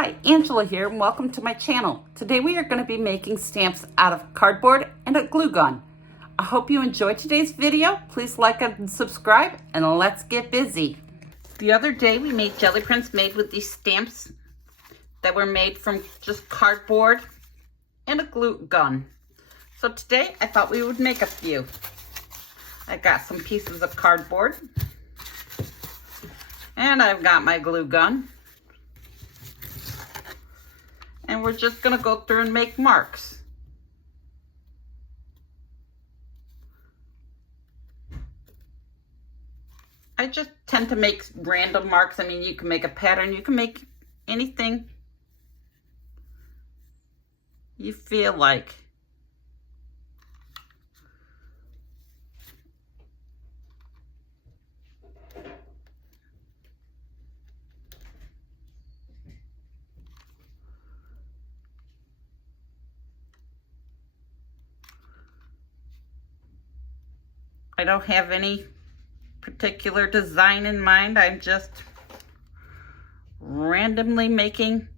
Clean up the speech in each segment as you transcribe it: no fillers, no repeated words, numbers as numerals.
Hi, Angela here, and welcome to my channel. Today we are going to be making stamps out of cardboard and a glue gun. I hope you enjoyed today's video. Please like and subscribe, and let's get busy. The other day we made jelly prints made with these stamps that were made from just cardboard and a glue gun. So today I thought we would make a few. I got some pieces of cardboard, and I've got my glue gun. And we're just gonna go through and make marks. I just tend to make random marks. I mean, you can make a pattern, you can make anything you feel like. I don't have any particular design in mind. I'm just randomly making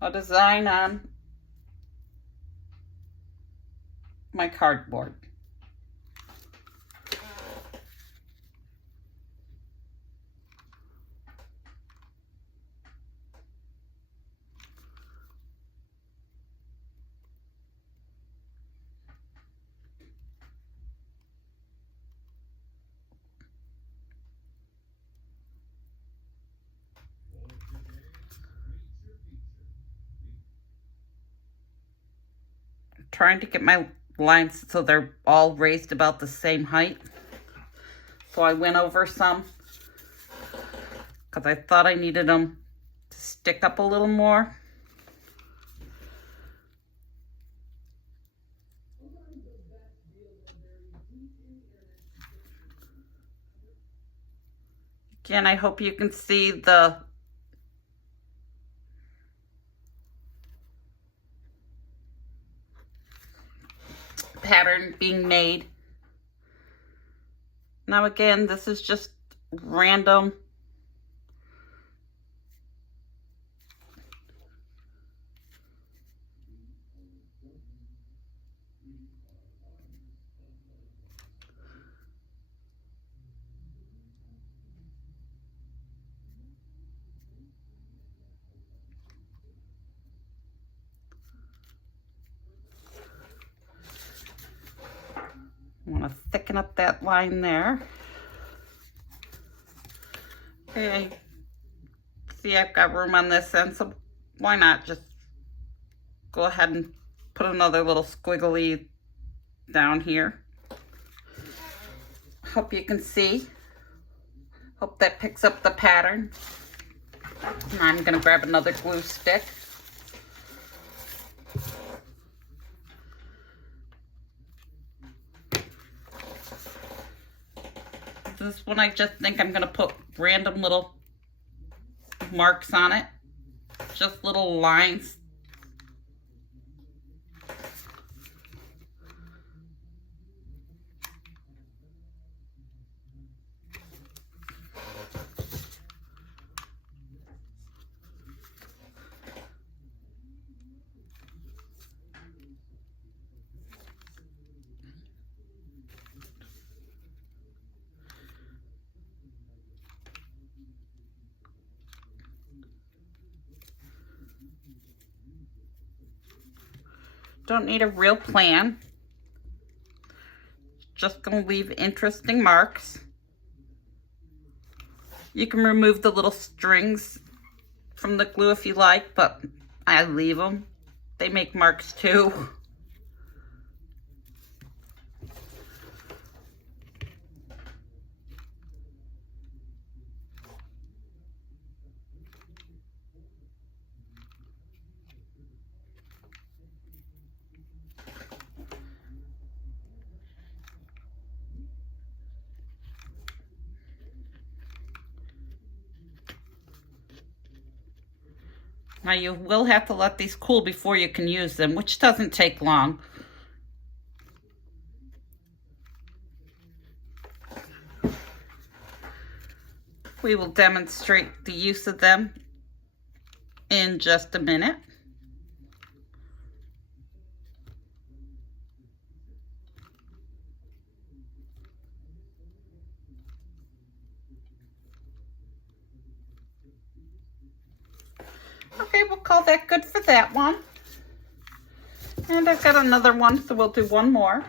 a design on my cardboard. Trying to get my lines so they're all raised about the same height. So I went over some because I thought I needed them to stick up a little more. Again, I hope you can see the pattern being made. Now again, this is just random. I want to thicken up that line there. Okay, see, I've got room on this end, so why not just go ahead and put another little squiggly down here. Hope you can see. Hope that picks up the pattern. And I'm going to grab another glue stick. This one I just think I'm going to put random little marks on it. Just little lines. Don't need a real plan. Just gonna leave interesting marks. You can remove the little strings from the glue if you like, but I leave them. They make marks too. Now you will have to let these cool before you can use them, which doesn't take long. We will demonstrate the use of them in just a minute. Okay, we'll call that good for that one. And I've got another one, so we'll do one more.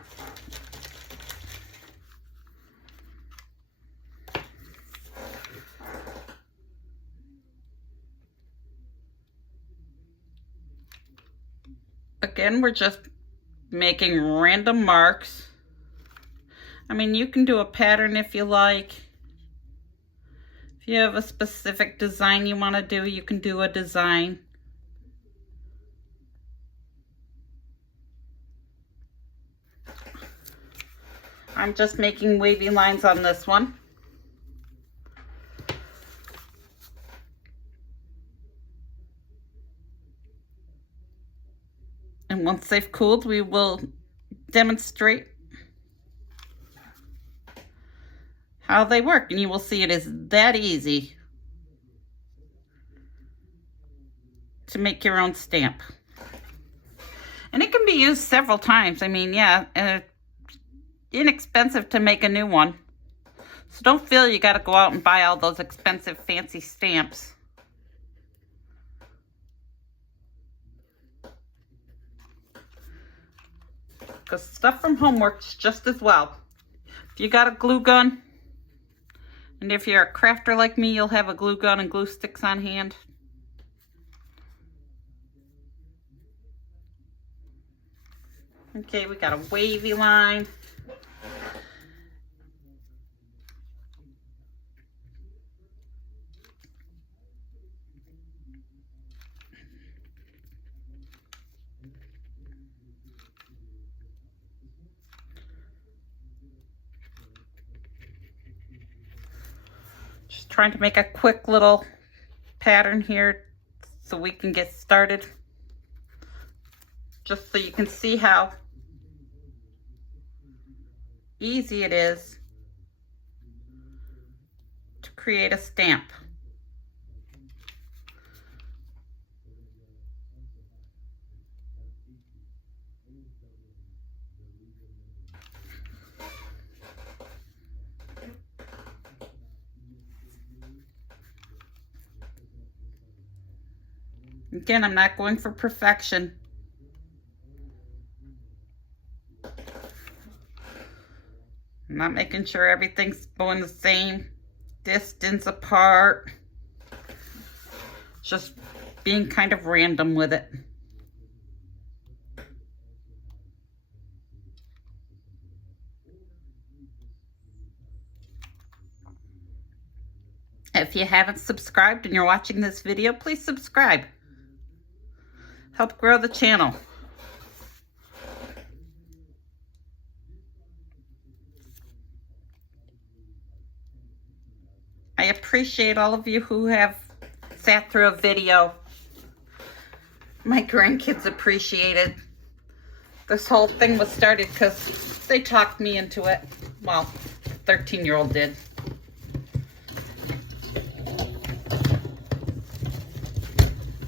Again, we're just making random marks. I mean, you can do a pattern if you like. If you have a specific design you want to do, you can do a design. I'm just making wavy lines on this one. And once they've cooled, we will demonstrate how they work, and you will see it is that easy to make your own stamp. And it can be used several times. I mean, yeah, inexpensive to make a new one. So don't feel you got to go out and buy all those expensive fancy stamps. Because stuff from home works just as well. If you got a glue gun, and if you're a crafter like me, you'll have a glue gun and glue sticks on hand. Okay, we got a wavy line. Just trying to make a quick little pattern here so we can get started. Just so you can see how easy it is to create a stamp. Again, I'm not going for perfection. I'm not making sure everything's going the same distance apart. Just being kind of random with it. If you haven't subscribed and you're watching this video, please subscribe. Help grow the channel. I appreciate all of you who have sat through a video. My grandkids appreciate it. This whole thing was started because they talked me into it. Well, 13-year-old did.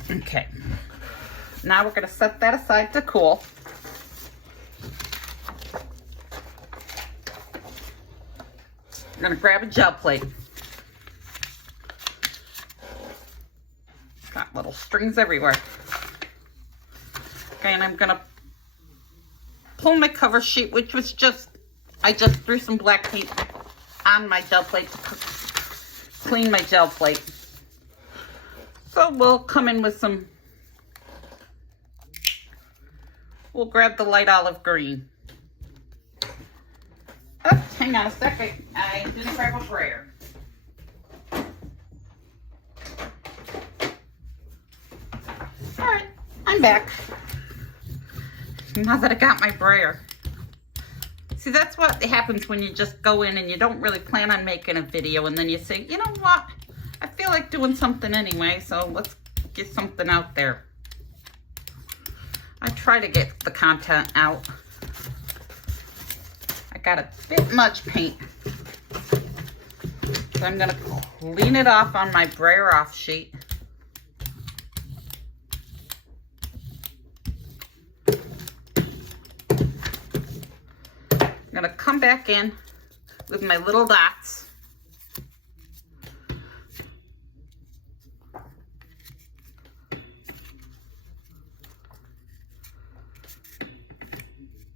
Okay. Now we're going to set that aside to cool. I'm going to grab a gel plate. Got little strings everywhere. Okay, and I'm going to pull my cover sheet, which was I just threw some black paint on my gel plate to clean my gel plate. So we'll come in with we'll grab the light olive green. Oh, hang on a second. I didn't grab a brayer. All right, I'm back. Now that I got my brayer. See, that's what happens when you just go in and you don't really plan on making a video, and then you say, you know what? I feel like doing something anyway, so let's get something out there. I try to get the content out. I got a bit much paint. So I'm going to clean it off on my brayer off sheet. I'm going to come back in with my little dots.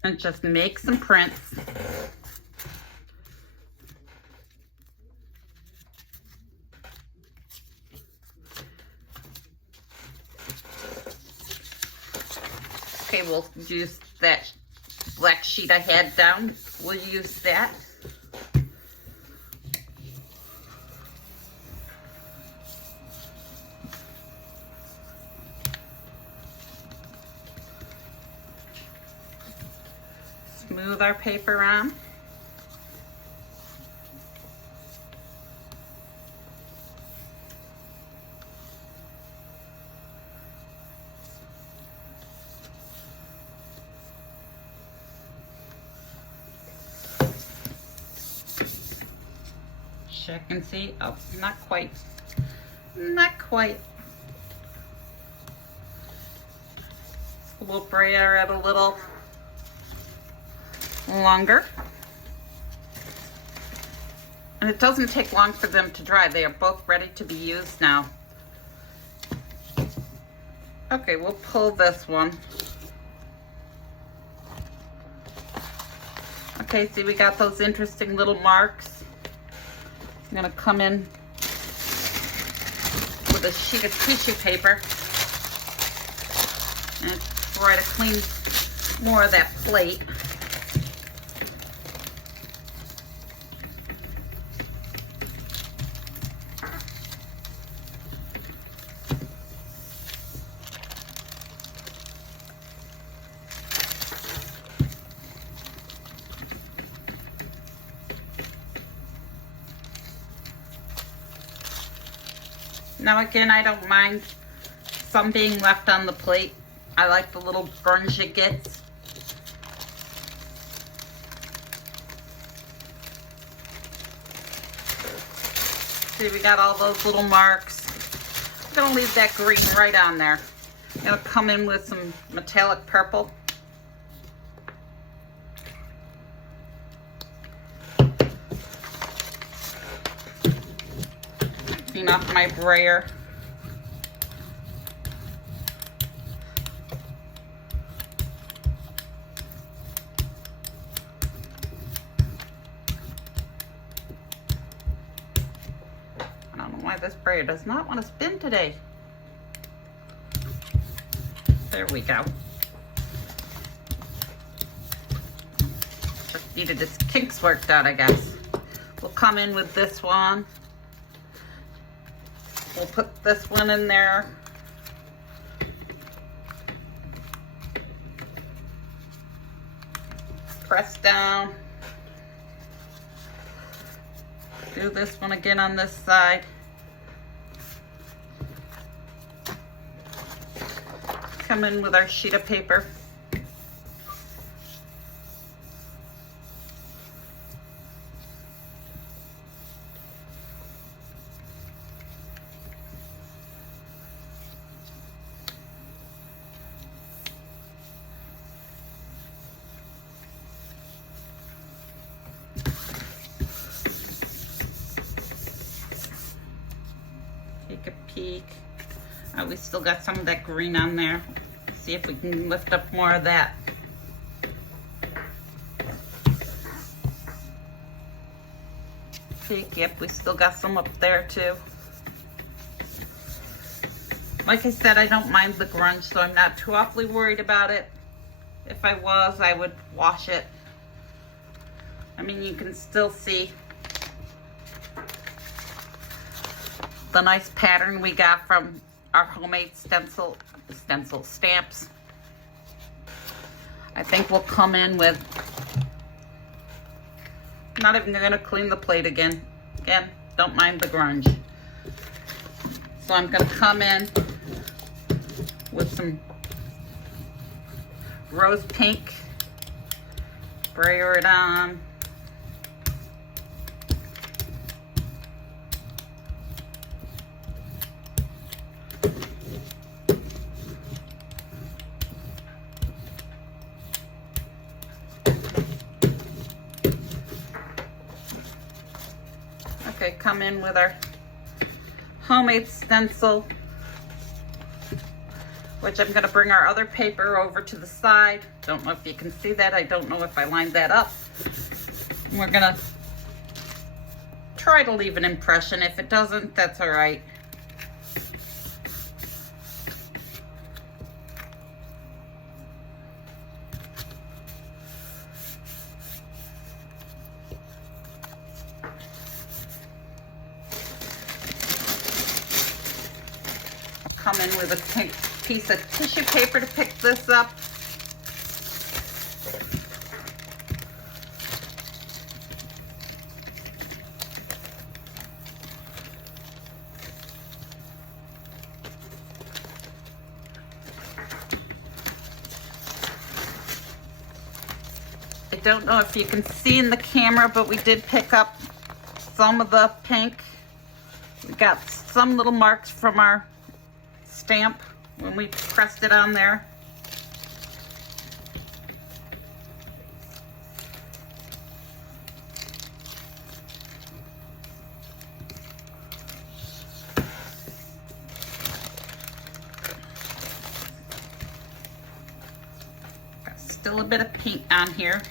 And just make some prints. Okay, we'll use that black sheet I had down. We'll use that. Smooth our paper on. Check and see. Oh, not quite. Not quite. We'll brayer it a little longer. And it doesn't take long for them to dry. They are both ready to be used now. Okay, we'll pull this one. Okay, see, we got those interesting little marks. I'm gonna come in with a sheet of tissue paper and try to clean more of that plate. Now again, I don't mind some being left on the plate. I like the little grunge it gets. See, we got all those little marks. I'm gonna leave that green right on there. I'm gonna come in with some metallic purple. Clean off my brayer. I don't know why this brayer does not want to spin today. There we go. Just needed this kinks worked out, I guess. We'll come in with this one. We'll put this one in there. Press down. Do this one again on this side. Come in with our sheet of paper. Take a peek. Oh, we still got some of that green on there. See if we can lift up more of that. See, yep, we still got some up there too. Like I said, I don't mind the grunge, so I'm not too awfully worried about it. If I was, I would wash it. I mean, you can still see the nice pattern we got from our homemade stencil stamps. I think we'll come in with, not even gonna clean the plate again. Again, don't mind the grunge. So I'm gonna come in with some rose pink, brayer it on. Okay, come in with our homemade stencil, which I'm going to bring our other paper over to the side. Don't know if you can see that. I don't know if I lined that up. And we're going to try to leave an impression. If it doesn't, that's all right. Come in with a pink piece of tissue paper to pick this up. I don't know if you can see in the camera, but we did pick up some of the pink. We got some little marks from our stamp when we pressed it on there. Got still a bit of paint on here.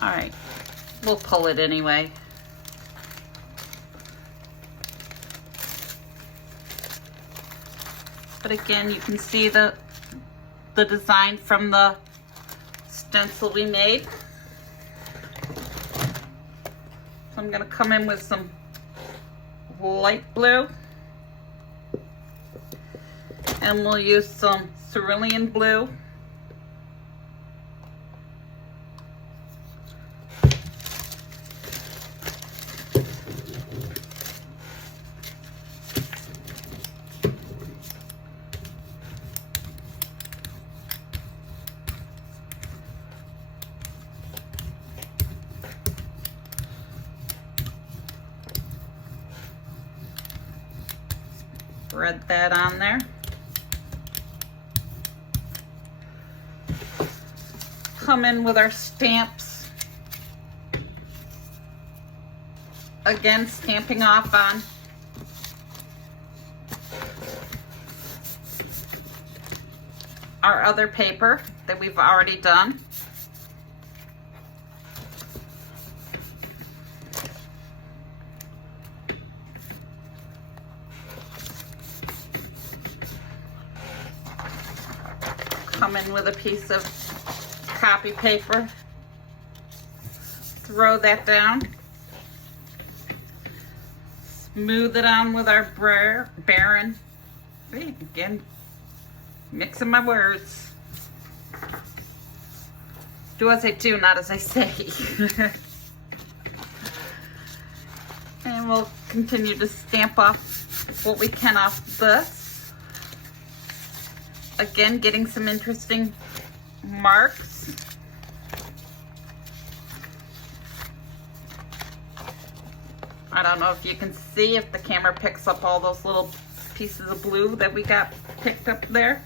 All right, we'll pull it anyway. But again, you can see the design from the stencil we made. So I'm gonna come in with some light blue. And we'll use some cerulean blue. Spread that on there. Come in with our stamps. Again, stamping off on our other paper that we've already done. Come in with a piece of copy paper, throw that down, smooth it on with our Baron. Again, mixing my words. Do as I do, not as I say. And we'll continue to stamp off what we can off this. Again, getting some interesting marks. I don't know if you can see, if the camera picks up all those little pieces of blue that we got picked up there.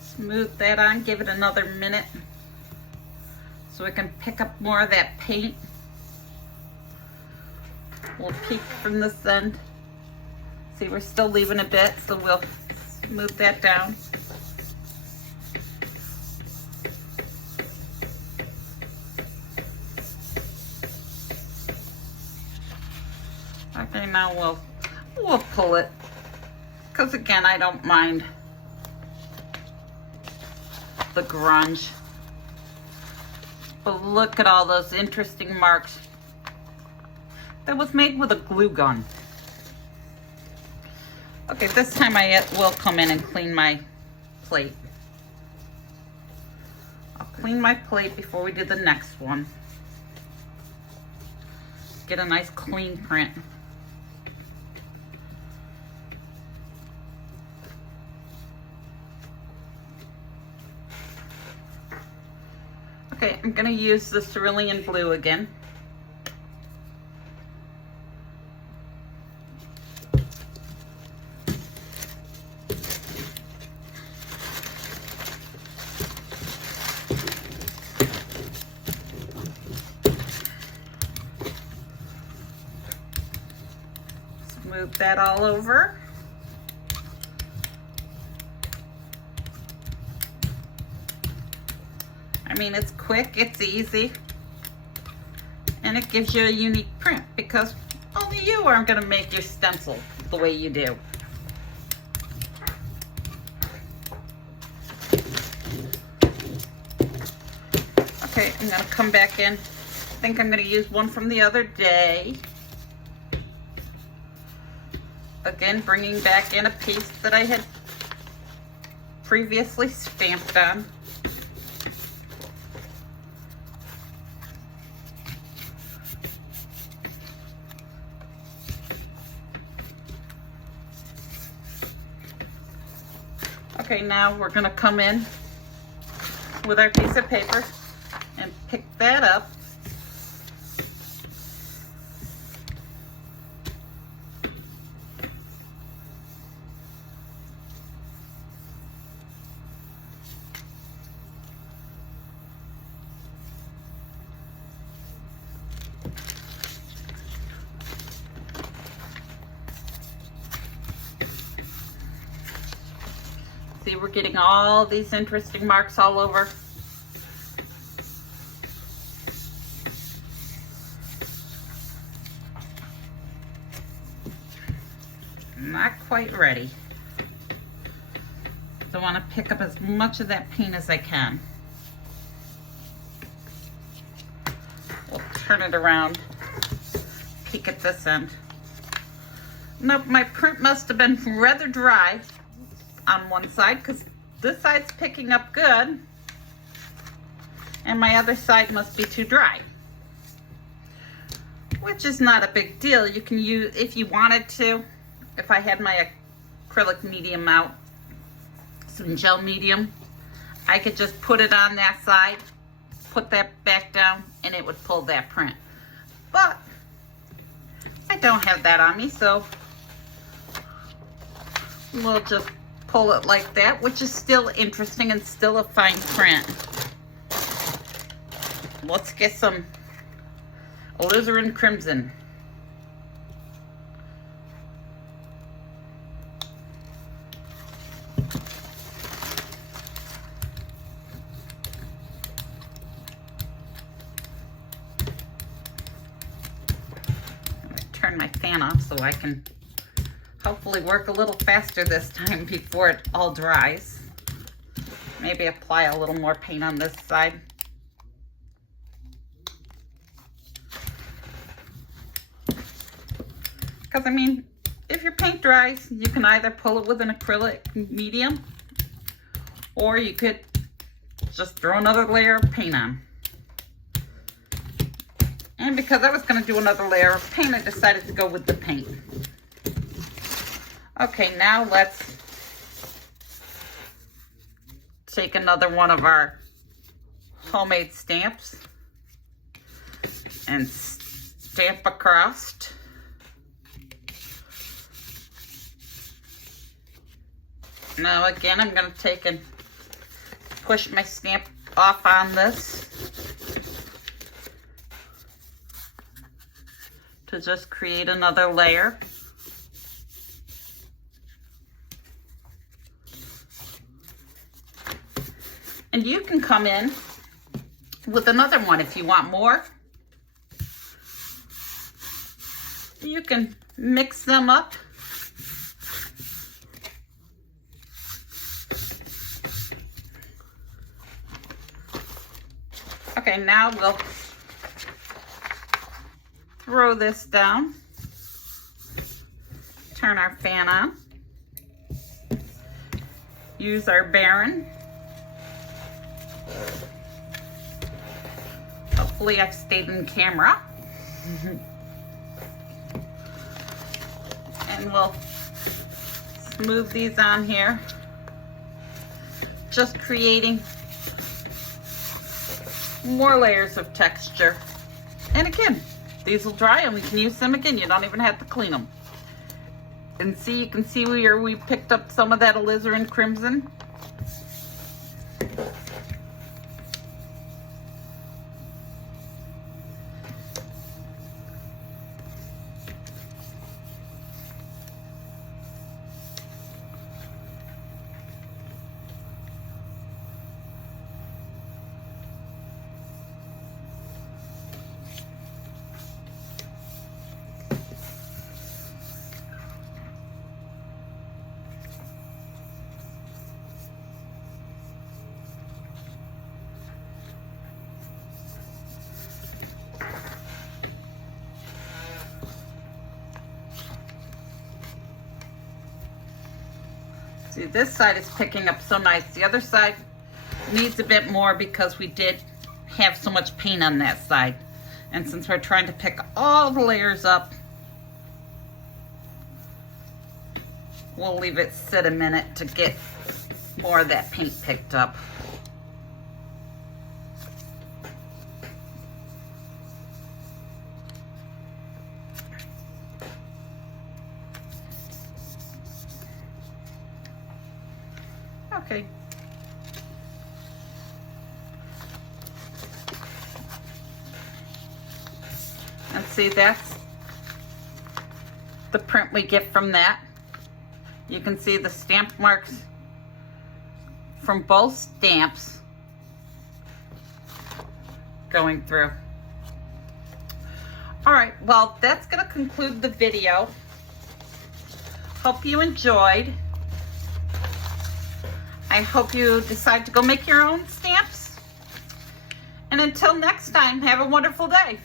Smooth that on, give it another minute so we can pick up more of that paint. We'll peek from this end. See, we're still leaving a bit, so we'll smooth that down. Okay, now we'll pull it, because again, I don't mind the grunge. But look at all those interesting marks. That was made with a glue gun. Okay, this time I will come in and clean my plate. I'll clean my plate before we do the next one. get a nice clean print. Okay, I'm gonna use the cerulean blue again. Smooth that all over. I mean, it's quick, it's easy, and it gives you a unique print because only you are going to make your stencil the way you do. Okay, I'm going to come back in. I think I'm going to use one from the other day. Again, bringing back in a piece that I had previously stamped on. Okay, now we're going to come in with our piece of paper and pick that up. See, we're getting all these interesting marks all over. Not quite ready. So I want to pick up as much of that paint as I can. We'll turn it around, peek at this end. Nope, my print must have been rather dry on one side because this side's picking up good and my other side must be too dry, which is not a big deal. You can use, if you wanted to, if I had my acrylic medium out, some gel medium, I could just put it on that side, put that back down, and it would pull that print. But I don't have that on me, so we'll just pull it like that, which is still interesting and still a fine print. Let's get some alizarin crimson. Turn my fan off so I can hopefully work a little faster this time before it all dries. Maybe apply a little more paint on this side. Because I mean, if your paint dries, you can either pull it with an acrylic medium or you could just throw another layer of paint on. And because I was going to do another layer of paint, I decided to go with the paint. Okay, now let's take another one of our homemade stamps and stamp across. Now again, I'm going to take and push my stamp off on this to just create another layer. And you can come in with another one if you want more. You can mix them up. Okay, now we'll throw this down, turn our fan on, use our Baron. Hopefully I've stayed in camera. And we'll smooth these on here. Just creating more layers of texture. And again, these will dry and we can use them again. You don't even have to clean them. And see, you can see where we picked up some of that alizarin crimson. See, this side is picking up so nice. The other side needs a bit more because we did have so much paint on that side. And since we're trying to pick all the layers up, we'll leave it sit a minute to get more of that paint picked up. Okay. And see, that's the print we get from that. You can see the stamp marks from both stamps going through. All right, well, that's going to conclude the video. Hope you enjoyed. I hope you decide to go make your own stamps. And until next time, have a wonderful day.